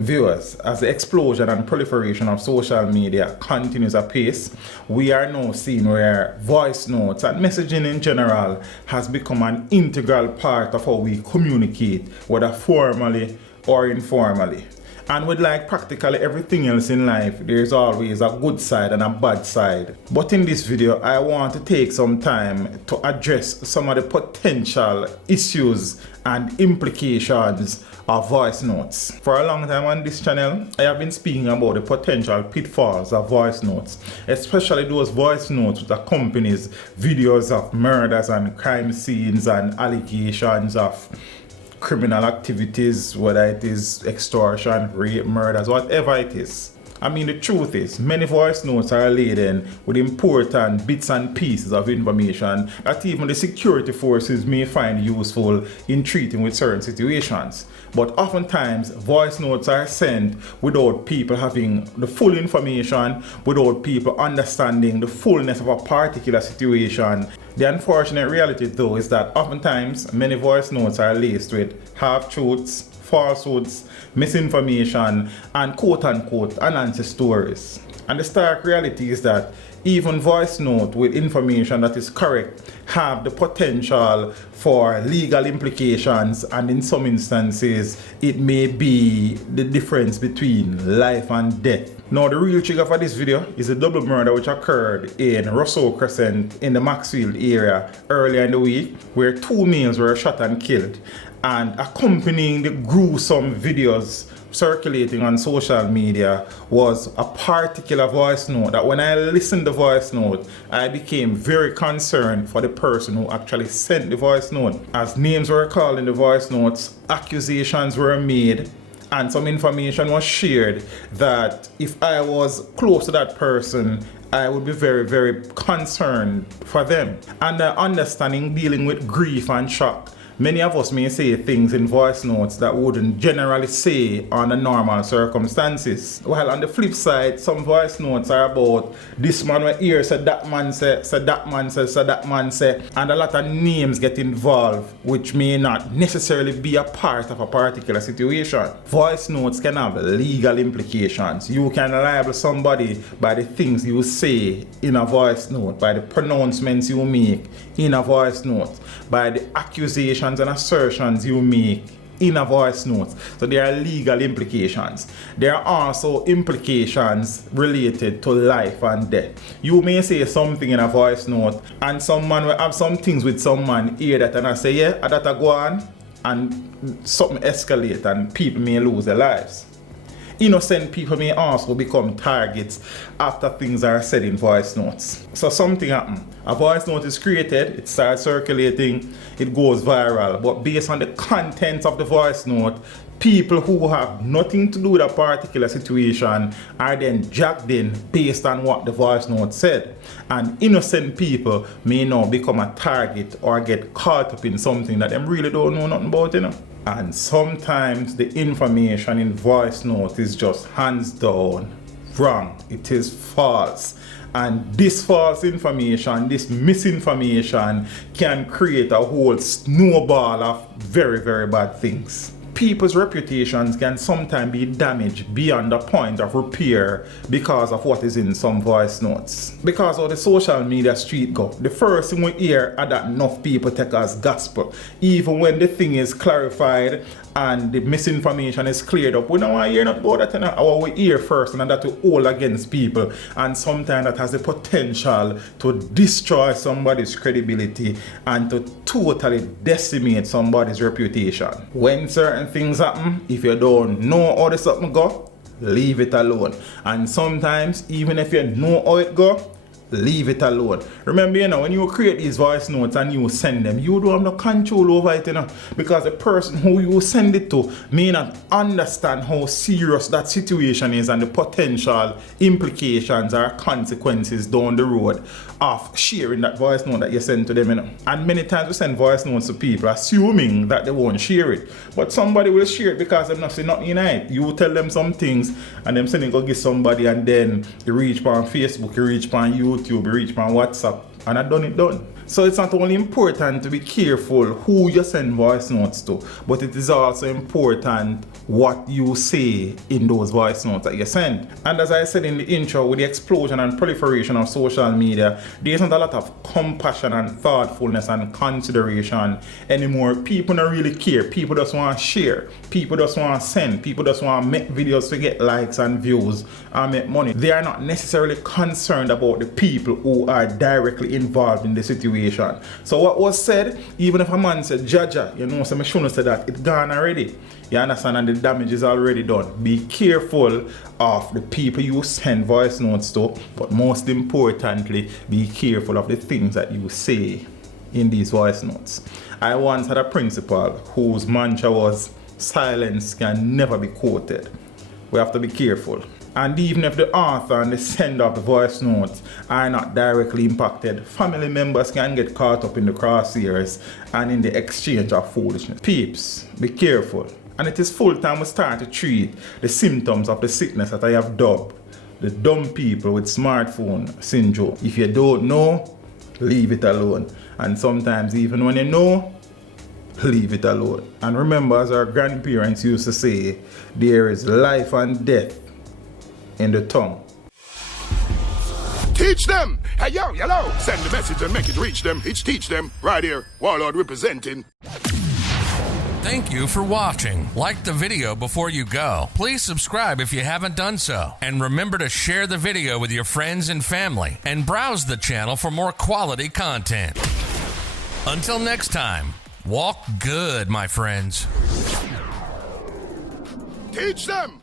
Viewers, as the explosion and proliferation of social media continues apace, we are now seeing where voice notes and messaging in general has become an integral part of how we communicate, whether formally or informally. And with like practically everything else in life, there's always a good side and a bad side. But in this video, I want to take some time to address some of the potential issues and implications of voice notes. For a long time on this channel, I have been speaking about the potential pitfalls of voice notes, especially those voice notes that accompanies videos of murders and crime scenes and allegations of criminal activities, whether it is extortion, rape, murders, whatever it is. I mean, the truth is, many voice notes are laden with important bits and pieces of information that even the security forces may find useful in treating with certain situations. But oftentimes, voice notes are sent without people having the full information, without people understanding the fullness of a particular situation. The unfortunate reality, though, is that oftentimes many voice notes are laced with half-truths, falsehoods, misinformation, and quote-unquote unanswered stories. And the stark reality is that even voice note with information that is correct have the potential for legal implications, and in some instances it may be the difference between life and death. Now, the real trigger for this video is a double murder which occurred in Rousseau Crescent in the Maxfield area earlier in the week, where two males were shot and killed. And accompanying the gruesome videos circulating on social media was a particular voice note that when I listened to the voice note, I became very concerned for the person who actually sent the voice note. As names were called in the voice notes, accusations were made, and some information was shared that if I was close to that person, I would be very, very concerned for them. And understanding dealing with grief and shock, many of us may say things in voice notes that we wouldn't generally say under normal circumstances. While on the flip side, some voice notes are about this man were here, said that man said that man said that man said, and a lot of names get involved which may not necessarily be a part of a particular situation. Voice notes can have legal implications. You can libel somebody by the things you say in a voice note, by the pronouncements you make in a voice note, by the accusations and assertions you make in a voice note. So there are legal implications. There are also implications related to life and death. You may say something in a voice note and someone will have some things with someone, hear that and I say, yeah, that go on, and something escalate and people may lose their lives. Innocent people may also become targets after things are said in voice notes. So something happens. A voice note is created, it starts circulating, it goes viral. But based on the contents of the voice note, people who have nothing to do with a particular situation are then dragged in based on what the voice note said. And innocent people may now become a target or get caught up in something that they really don't know nothing about, you know. And sometimes the information in voice note is just hands down wrong. It is false. And this false information, this misinformation can create a whole snowball of very, very bad things. People's reputations can sometimes be damaged beyond the point of repair because of what is in some voice notes. Because of the social media street go, the first thing we hear are that enough people take as gospel. Even when the thing is clarified and the misinformation is cleared up, we don't want to hear nothing about that. Our we hear first, and that to hold against people. And sometimes that has the potential to destroy somebody's credibility and to totally decimate somebody's reputation. When certain things happen, if you don't know how the something go, leave it alone. And sometimes, even if you know how it go, leave it alone. Remember, you know, when you create these voice notes and you send them, you don't have no control over it, you know, because the person who you send it to may not understand how serious that situation is and the potential implications or consequences down the road of sharing that voice note that you send to them, you know. And many times we send voice notes to people assuming that they won't share it, but somebody will share it because they've not seen nothing in it. You tell them some things and them sending go give somebody, and then you reach on Facebook, you reach on YouTube, you reach on WhatsApp, and I done. So it's not only important to be careful who you send voice notes to, but it is also important what you say in those voice notes that you send. And as I said in the intro, with the explosion and proliferation of social media, there isn't a lot of compassion and thoughtfulness and consideration anymore. People don't really care. People just want to share. People just want to send. People just want to make videos to get likes and views and make money. They are not necessarily concerned about the people who are directly involved in the situation. So what was said, even if a man said, Jaja, you know, so I shouldn't say that, it's gone already. You understand? And the damage is already done. Be careful of the people you send voice notes to, but most importantly, be careful of the things that you say in these voice notes. I once had a principal whose mantra was, silence can never be quoted. We have to be careful. And even if the author and the sender of the voice notes are not directly impacted, family members can get caught up in the crosshairs and in the exchange of foolishness. Peeps, be careful. And it is full time we start to treat the symptoms of the sickness that I have dubbed the dumb people with smartphone syndrome. If you don't know, leave it alone. And sometimes even when you know, leave it alone. And remember, as our grandparents used to say, there is life and death in the tongue. Teach them! Hey, yo, hello! Send the message and make it reach them. It's teach them. Right here, Warlord representing. Thank you for watching. Like the video before you go. Please subscribe if you haven't done so. And remember to share the video with your friends and family. And browse the channel for more quality content. Until next time, walk good, my friends. Teach them!